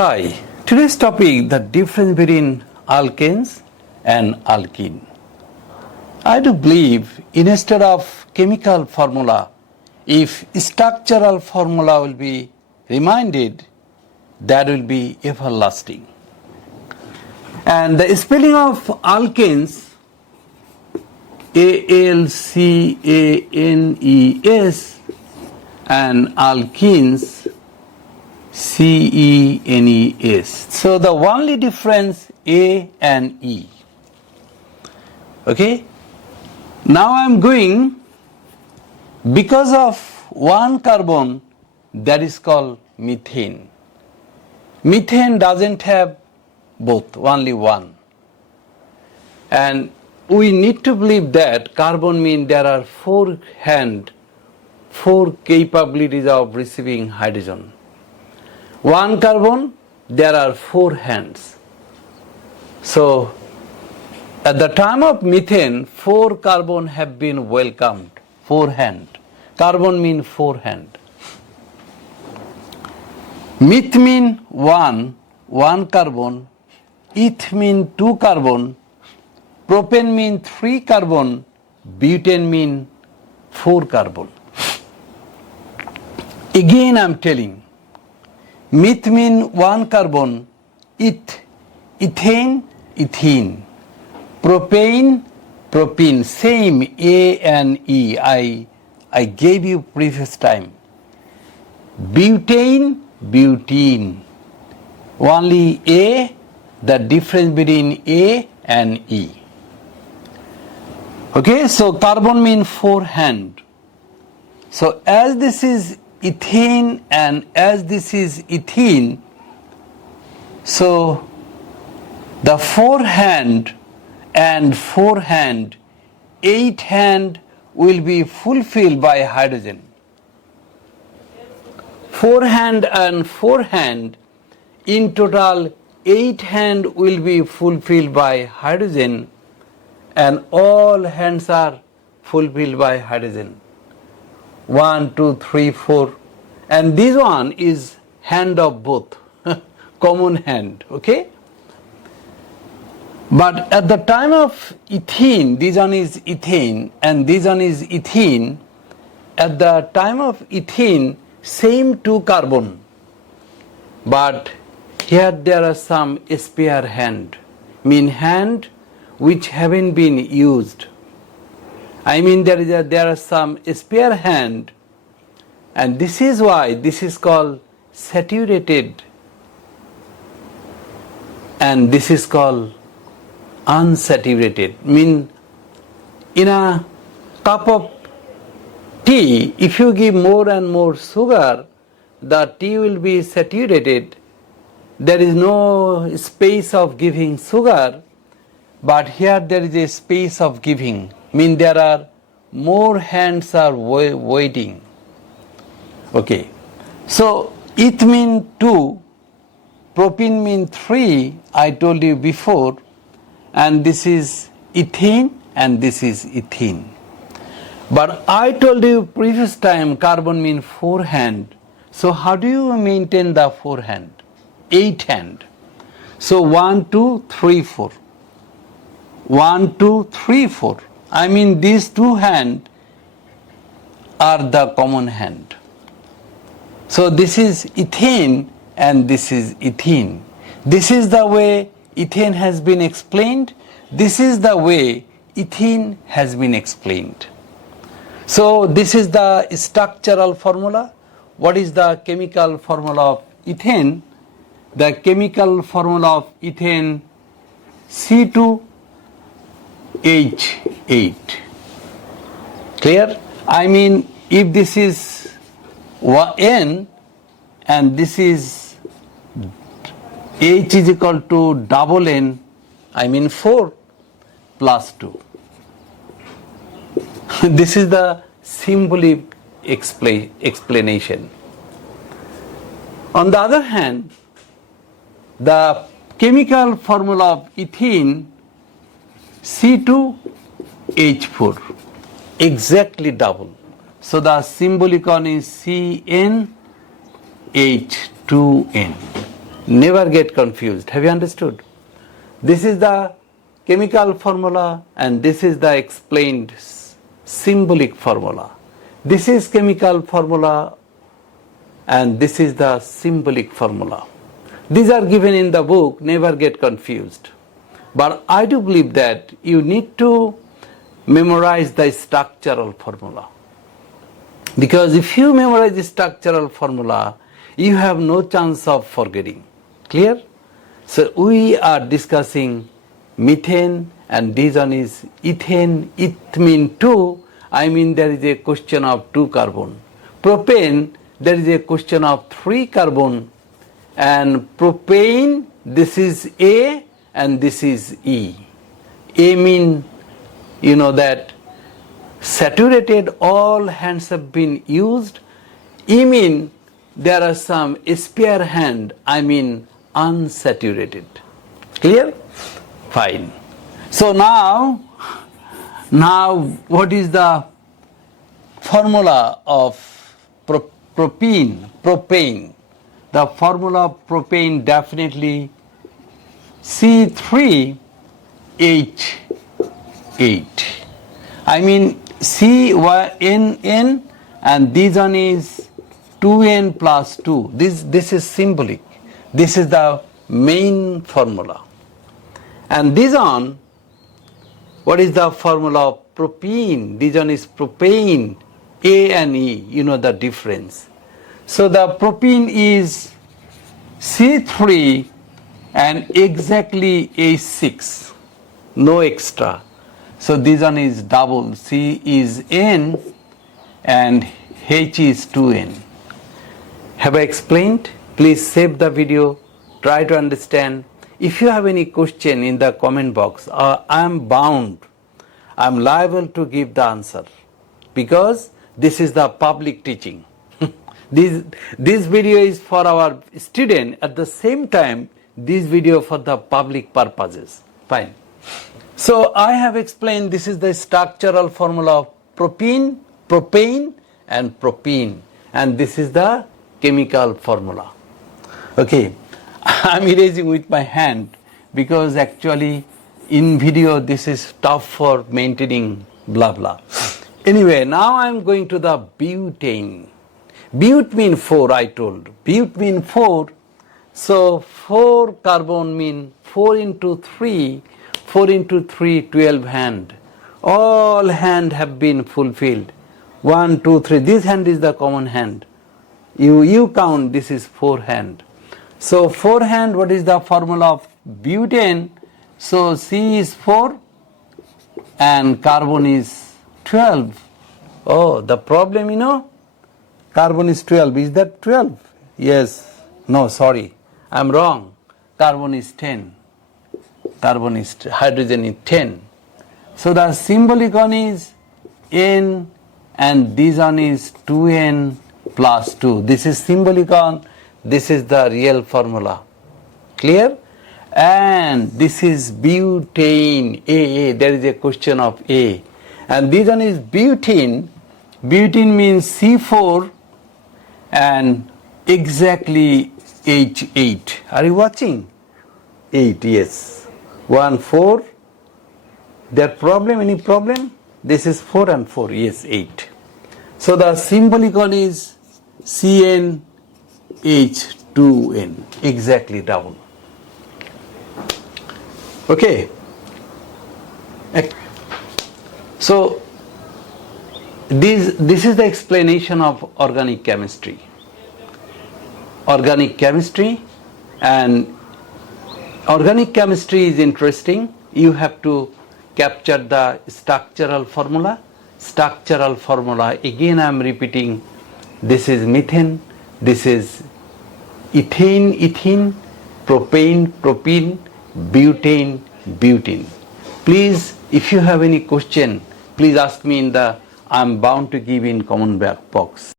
Hi, today's topic, the difference between alkanes and alkene. I do believe instead of chemical formula, if structural formula will be reminded, that will be everlasting. And the spelling of alkanes, ALCANES, and alkenes, CENES. So the only difference A and E. Okay. Now I am going, because of one carbon, that is called methane. Methane doesn't have both, only one. And we need to believe that carbon means there are four capabilities of receiving hydrogen. One carbon, there are four hands. So, at the time of methane, four carbon have been welcomed. Four hand. Carbon means four hand. Meth mean one carbon. Eth mean two carbon. Propane mean three carbon. Butane mean four carbon. Again I am telling. Meth mean one carbon, ethane, ethene, propene, same A and E. I gave you previous time. Butane, butene. Only A, the difference between A and E. Okay, so carbon means four hand. So as this is ethane and as this is ethene, so the four hand and four hand, eight hand will be fulfilled by hydrogen. Four hand and four hand, in total eight hand will be fulfilled by hydrogen, and all hands are fulfilled by hydrogen. 1, 2, 3, 4, and this one is hand of both, common hand, okay? But at the time of ethene, this one is ethane and this one is ethene. At the time of ethene, same two carbon, but here there are some spare hand, mean hand which haven't been used. I mean there are some spare hand, and this is why this is called saturated and this is called unsaturated. Mean in a cup of tea, if you give more and more sugar, the tea will be saturated. There is no space of giving sugar, but here there is a space of giving. Mean there are more hands are waiting. Okay. So eth mean 2, propene mean 3, I told you before, and this is ethane and this is ethene. But I told you previous time carbon mean four hand. So how do you maintain the four hand? Eight hand. So 1, 2, 3, 4. 1, 2, 3, 4. I mean these two hands are the common hand. So this is ethane and this is ethene. This is the way ethane has been explained. This is the way ethene has been explained. So this is the structural formula. What is the chemical formula of ethane? The chemical formula of ethane, C2H8. Clear? I mean if this is N and this is H is equal to double N, I mean 4 plus 2. This is the symbolic explanation. On the other hand, the chemical formula of ethene, C2H4, exactly double. So the symbolic one is CnH2n. Never get confused. Have you understood? This is the chemical formula and this is the explained symbolic formula. This is chemical formula and this is the symbolic formula. These are given in the book, never get confused. But I do believe that you need to memorize the structural formula. Because if you memorize the structural formula, you have no chance of forgetting. Clear? So we are discussing methane and this one is ethane. It means 2. I mean there is a question of 2 carbon. Propane, there is a question of 3 carbon. And propane, this is A and this is E. A mean, you know that saturated, all hands have been used. E mean there are some spare hand, I mean unsaturated. Clear? Fine. So now what is the formula of propane? The formula of propane definitely C3H8. I mean CN and this one is 2N plus 2. This is symbolic. This is the main formula. And this one, what is the formula of propene? This one is propane, A and E, you know the difference. So the propene is C3 and exactly H6, no extra. So this one is double, C is N and H is 2N. Have I explained? Please save the video, try to understand. If you have any question in the comment box, I am liable to give the answer because this is the public teaching. This video is for our student, at the same time this video for the public purposes. Fine. So I have explained this is the structural formula of propane and propene, and this is the chemical formula. Okay, I'm erasing with my hand because actually in video this is tough for maintaining blah blah. Anyway, now I'm going to the butane. But mean 4, I told. But mean 4. So 4 carbon mean 4 into 3, 12 hand. All hand have been fulfilled. 1, 2, 3. This hand is the common hand. You count, this is 4 hand. So 4 hand, what is the formula of butane? So C is 4 and carbon is 12. Oh, the problem, you know, carbon is 12. Is that 12? Yes. No, sorry. I'm wrong. Carbon is 10. Hydrogen is 10. So the symbolic one is N and this one is 2N plus 2. This is symbolic one. This is the real formula. Clear? And this is butane. A. There is a question of A. And this one is butane. Butane means C4 and exactly H8. Are you watching? 8, yes. 1, 4. There problem? Any problem? This is 4 and 4. Yes, 8. So the symbolic one is CnH2n. Exactly double. Okay. So this is the explanation of organic chemistry. Organic chemistry, and organic chemistry is interesting. You have to capture the structural formula. Structural formula, again I am repeating, this is methane, this is ethane, propane, butane. Please, if you have any question, please ask me in the, I am bound to give in comment box.